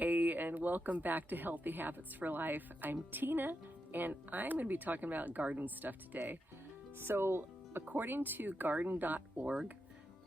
Hey, and welcome back to Healthy Habits for Life. I'm Tina, and I'm going to be talking about garden stuff today. So, according to garden.org,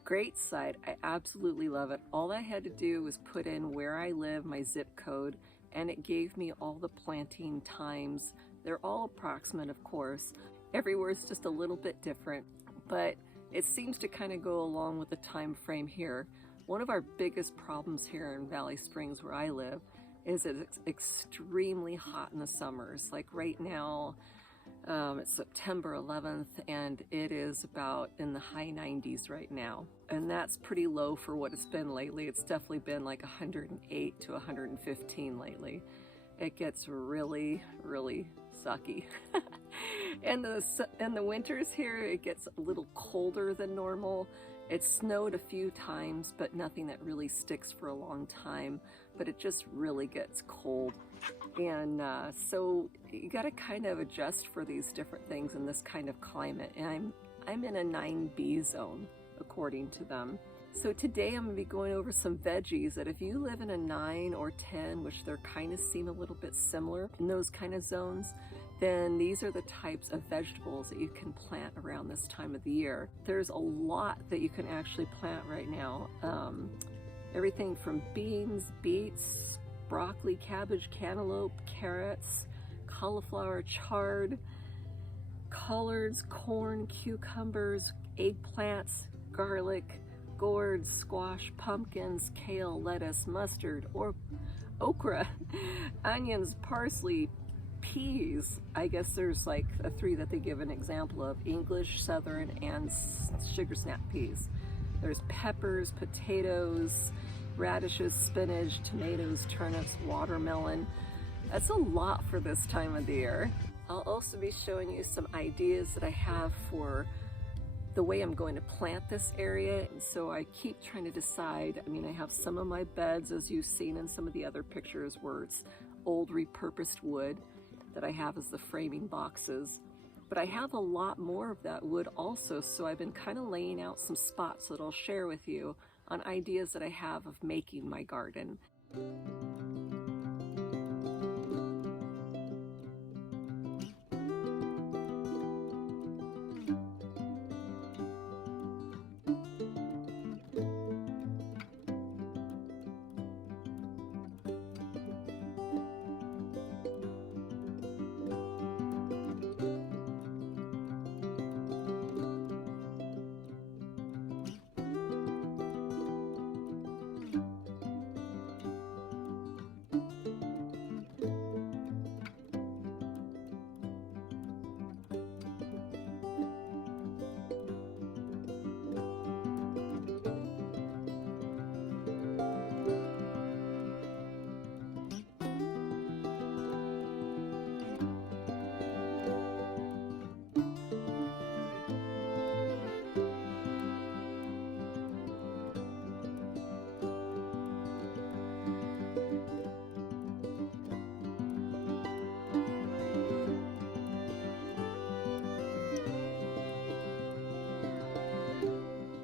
great site. I absolutely love it. All I had to do was put in where I live, my zip code, and it gave me all the planting times. They're all approximate, of course. Everywhere is just a little bit different, but it seems to kind of go along with the time frame here. One of our biggest problems here in Valley Springs, where I live, is that it's extremely hot in the summers. Like right now, it's September 11th, and it is about in the high 90s right now. And that's pretty low for what it's been lately. It's definitely been like 108 to 115 lately. It gets really, really sucky. And the winters here, it gets a little colder than normal. It snowed a few times, but nothing that really sticks for a long time. But it just really gets cold. And so you got to kind of adjust for these different things in this kind of climate. And I'm in a 9B zone, according to them. So today I'm going to be going over some veggies that if you live in a 9 or 10, which they kind of seem a little bit similar in those kind of zones, then these are the types of vegetables that you can plant around this time of the year. There's a lot that you can actually plant right now. Everything from beans, beets, broccoli, cabbage, cantaloupe, carrots, cauliflower, chard, collards, corn, cucumbers, eggplants, garlic, gourds, squash, pumpkins, kale, lettuce, mustard, or okra, onions, parsley, peas. I guess there's like 3 that they give an example of: English, Southern, and sugar snap peas. There's peppers, potatoes, radishes, spinach, tomatoes, turnips, watermelon. That's a lot for this time of the year. I'll also be showing you some ideas that I have for the way I'm going to plant this area. And so I keep trying to decide. I mean, I have some of my beds, as you've seen in some of the other pictures, where it's old repurposed wood that I have as the framing boxes. But I have a lot more of that wood also, so I've been kind of laying out some spots that I'll share with you on ideas that I have of making my garden.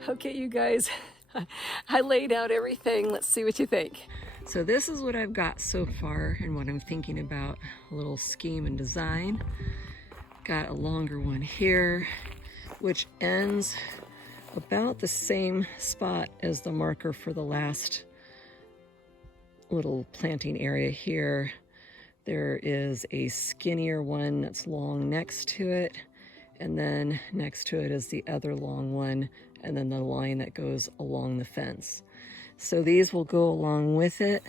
Okay, you guys, I laid out everything. Let's see what you think. So this is what I've got so far and what I'm thinking about. A little scheme and design. Got a longer one here, which ends about the same spot as the marker for the last little planting area here. There is a skinnier one that's long next to it, and then next to it is the other long one, and then the line that goes along the fence. So these will go along with it,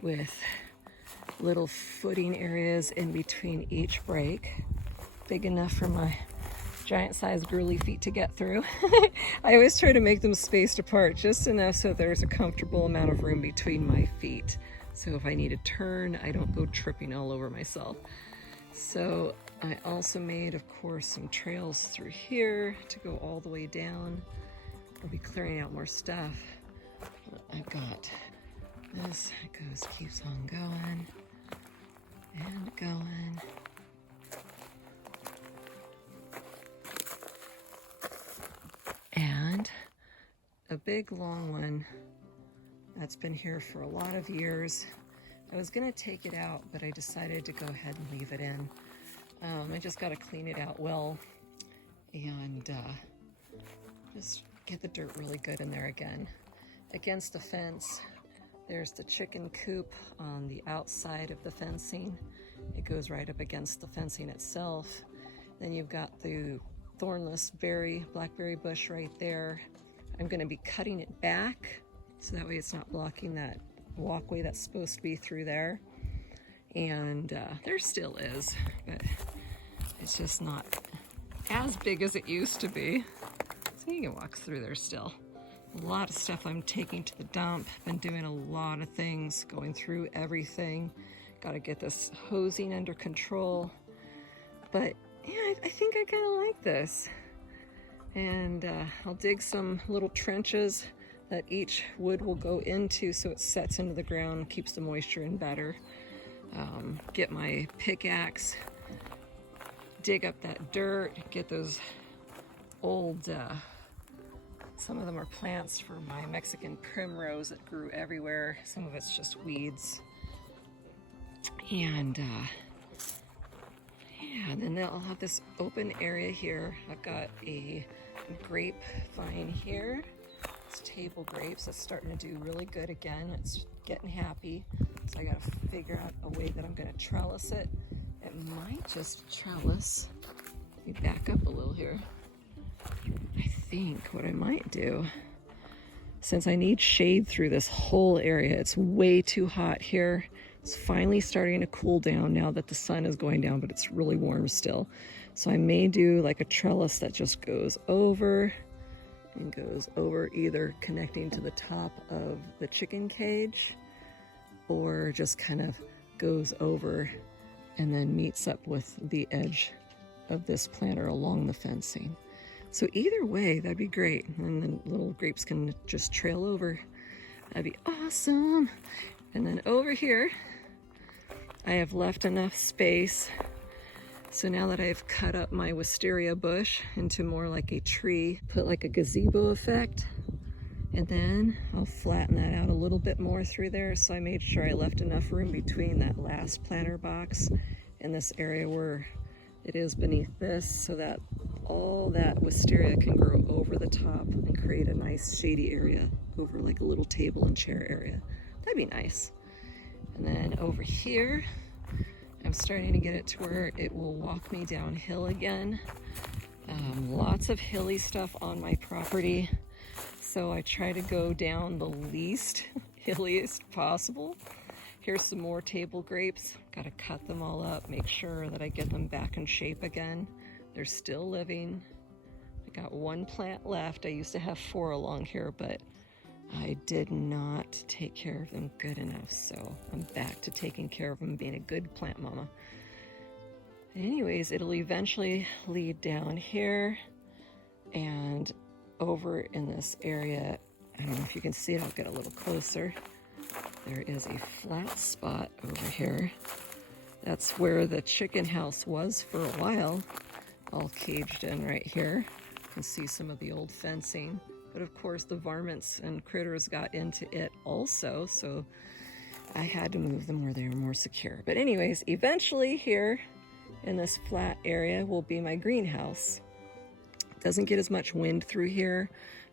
with little footing areas in between each break, big enough for my giant-sized girly feet to get through. I always try to make them spaced apart just enough so there's a comfortable amount of room between my feet. So if I need to turn, I don't go tripping all over myself. So I also made, of course, some trails through here to go all the way down. I'll be clearing out more stuff. I've got this, it goes, keeps on going and going. And a big long one That's been here for a lot of years. I was gonna take it out, but I decided to go ahead and leave it in. I just gotta clean it out well and just get the dirt really good in there again. Against the fence, there's the chicken coop on the outside of the fencing. It goes right up against the fencing itself. Then you've got the thornless blackberry bush right there. I'm gonna be cutting it back so that way it's not blocking that walkway that's supposed to be through there. And there still is, but it's just not as big as it used to be. So you can walk through there still. A lot of stuff I'm taking to the dump. Been doing a lot of things, going through everything. Got to get this hosing under control. But yeah, I think I kind of like this. And I'll dig some little trenches that each wood will go into so it sets into the ground, keeps the moisture in better. Get my pickaxe, dig up that dirt, get those old, some of them are plants for my Mexican primrose that grew everywhere. Some of it's just weeds. And yeah, then I'll have this open area here. I've got a grapevine here. It's table grapes. It's starting to do really good again. It's getting happy. So I gotta figure out a way that I'm gonna trellis it. It might just trellis. Let me back up a little here. I think what I might do, since I need shade through this whole area, it's way too hot here. It's finally starting to cool down now that the sun is going down, but it's really warm still. So I may do like a trellis that just goes over and goes over, either connecting to the top of the chicken cage or just kind of goes over and then meets up with the edge of this planter along the fencing. So either way, that'd be great. And then little grapes can just trail over. That'd be awesome. And then over here, I have left enough space. So now that I've cut up my wisteria bush into more like a tree, put like a gazebo effect, and then I'll flatten that out a little bit more through there. So I made sure I left enough room between that last planter box and this area where it is beneath this, so that all that wisteria can grow over the top and create a nice shady area over like a little table and chair area. That'd be nice. And then over here, I'm starting to get it to where it will walk me downhill again. Lots of hilly stuff on my property. So I try to go down the least hilliest possible. Here's some more table grapes. Got to cut them all up, make sure that I get them back in shape again. They're still living. I got one plant left. I used to have 4 along here, but I did not take care of them good enough. So I'm back to taking care of them, being a good plant mama. Anyways, it'll eventually lead down here and over in this area. I don't know if you can see it. I'll get a little closer. There is a flat spot over here. That's where the chicken house was for a while, all caged in right here. You can see some of the old fencing, but of course the varmints and critters got into it also, so I had to move them where they were more secure. But anyways, eventually here in this flat area will be my greenhouse. Doesn't get as much wind through here.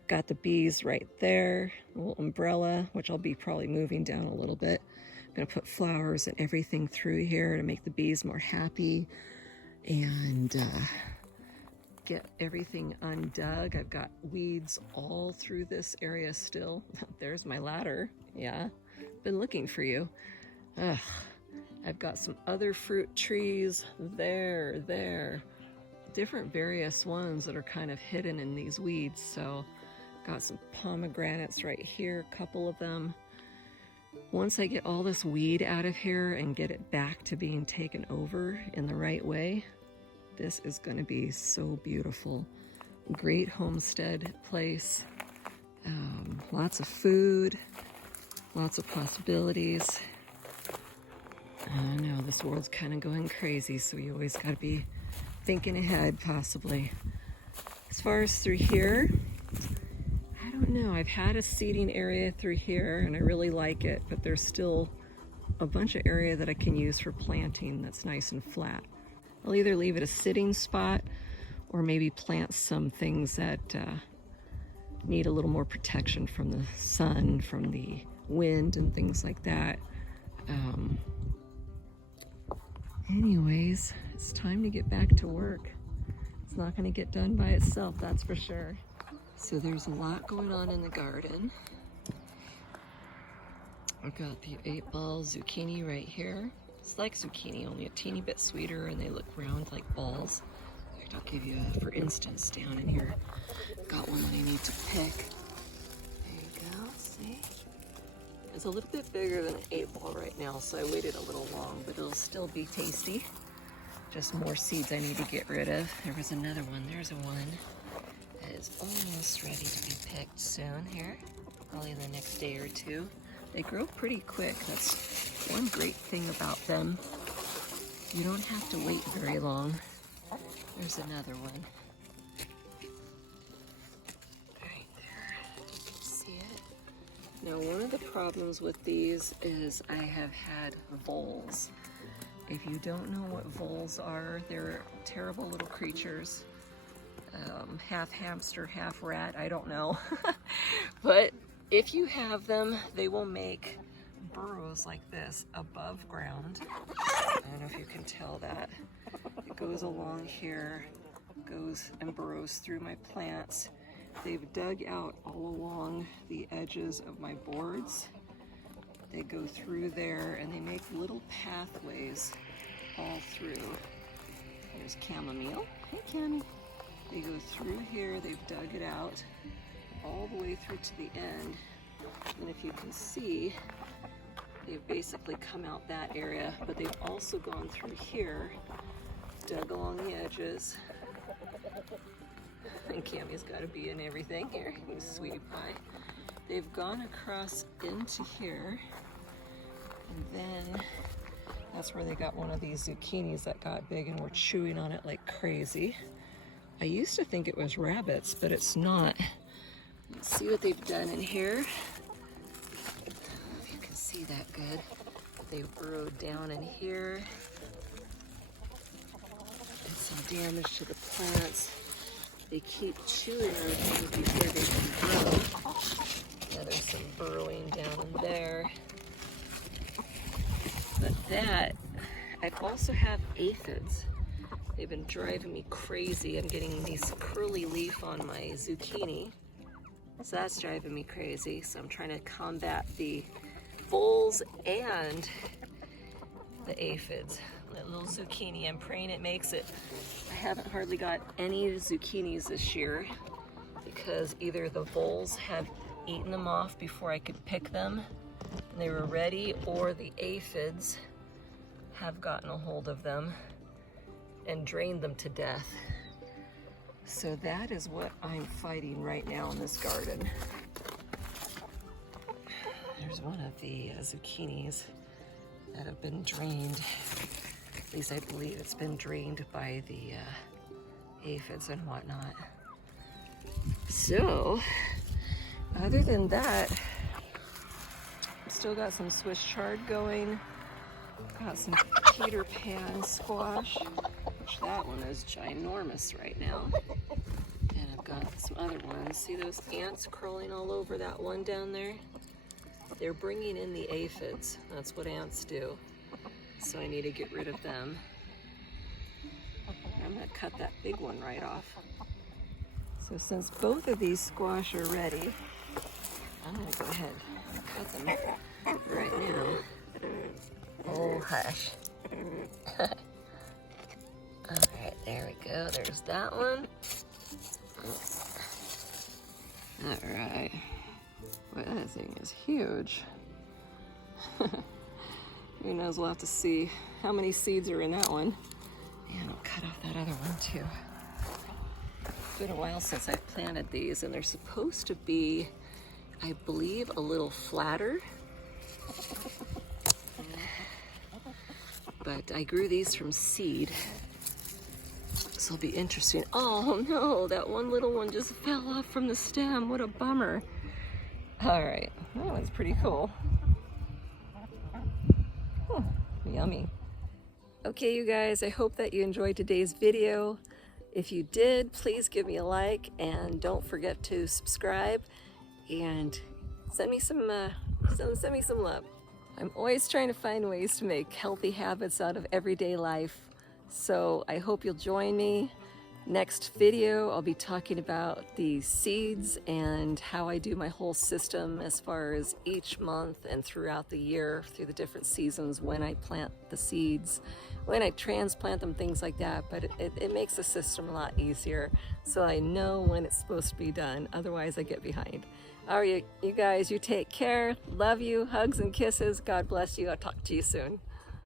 Got the bees right there, a little umbrella, which I'll be probably moving down a little bit. I'm gonna put flowers and everything through here to make the bees more happy and get everything undug. I've got weeds all through this area still. There's my ladder. Yeah, been looking for you. Ugh. I've got some other fruit trees there. Different various ones that are kind of hidden in these weeds. So got some pomegranates right here, a couple of them. Once I get all this weed out of here and get it back to being taken over in the right way, this is going to be so beautiful. Great homestead place. Lots of food, lots of possibilities. I know this world's kind of going crazy, so you always got to be thinking ahead, possibly. As far as through here, I don't don't know, I've had a seeding area through here and I really like it, but there's still a bunch of area that I can use for planting that's nice and flat. I'll either leave it a sitting spot or maybe plant some things that need a little more protection from the sun, from the wind and things like that. Anyways, it's time to get back to work. It's not going to get done by itself, that's for sure. So there's a lot going on in the garden. I've got the 8-ball zucchini right here. It's like zucchini, only a teeny bit sweeter, and they look round like balls. I'll give you a, for instance, down in here. I've got one that I need to pick. There you go, see? It's a little bit bigger than an 8-ball right now, so I waited a little long, but it'll still be tasty. Just more seeds I need to get rid of. There was another one, there's a one that is almost ready to be picked soon here, probably the next day or two. They grow pretty quick. That's one great thing about them. You don't have to wait very long. There's another one. Right there. See it? Now, one of the problems with these is I have had voles. If you don't know what voles are, they're terrible little creatures. Half hamster, half rat, I don't know. But if you have them, they will make burrows like this above ground. I don't know if you can tell that. It goes along here, goes and burrows through my plants. They've dug out all along the edges of my boards. They go through there and they make little pathways all through. There's chamomile. Hey, Cammy. They go through here, they've dug it out all the way through to the end. And if you can see, they've basically come out that area, but they've also gone through here, dug along the edges. And Cammy's got to be in everything here. He's a sweetie pie. They've gone across into here, and then that's where they got one of these zucchinis that got big and were chewing on it like crazy. I used to think it was rabbits, but it's not. Let's see what they've done in here. If you can see that good. They've burrowed down in here. Did some damage to the plants. They keep chewing everything before they can grow. Yeah, there's some burrowing down in there. But that, I also have aphids. They've been driving me crazy. I'm getting these curly leaf on my zucchini. So that's driving me crazy. So I'm trying to combat the voles and the aphids. That little zucchini, I'm praying it makes it. I haven't hardly got any zucchinis this year because either the voles have eaten them off before I could pick them and they were ready, or the aphids have gotten a hold of them and drained them to death. So that is what I'm fighting right now in this garden. There's one of the zucchinis that have been drained. At least I believe it's been drained by the aphids and whatnot. So, other than that, I've still got some Swiss chard going. Got some Peter Pan squash, which that one is ginormous right now. And I've got some other ones. See those ants crawling all over that one down there? They're bringing in the aphids. That's what ants do. So I need to get rid of them. I'm gonna cut that big one right off. So since both of these squash are ready, I'm gonna go ahead and cut them right now. Oh, hush. All right, there we go. There's that one. All right. Boy, that thing is huge. Who knows, we'll have to see how many seeds are in that one. And I'll cut off that other one too. It's been a while since I've planted these, and they're supposed to be, I believe, a little flatter. But I grew these from seed. So it'll be interesting. Oh no, that one little one just fell off from the stem. What a bummer. All right, that one's pretty cool. Oh, yummy. Okay, you guys, I hope that you enjoyed today's video. If you did, please give me a like and don't forget to subscribe and send me some love. I'm always trying to find ways to make healthy habits out of everyday life, so I hope you'll join me. Next video, I'll be talking about the seeds and how I do my whole system as far as each month and throughout the year, through the different seasons, when I plant the seeds, when I transplant them, things like that. But it makes the system a lot easier, so I know when it's supposed to be done. Otherwise, I get behind. All right, you guys, you take care. Love you. Hugs and kisses. God bless you. I'll talk to you soon.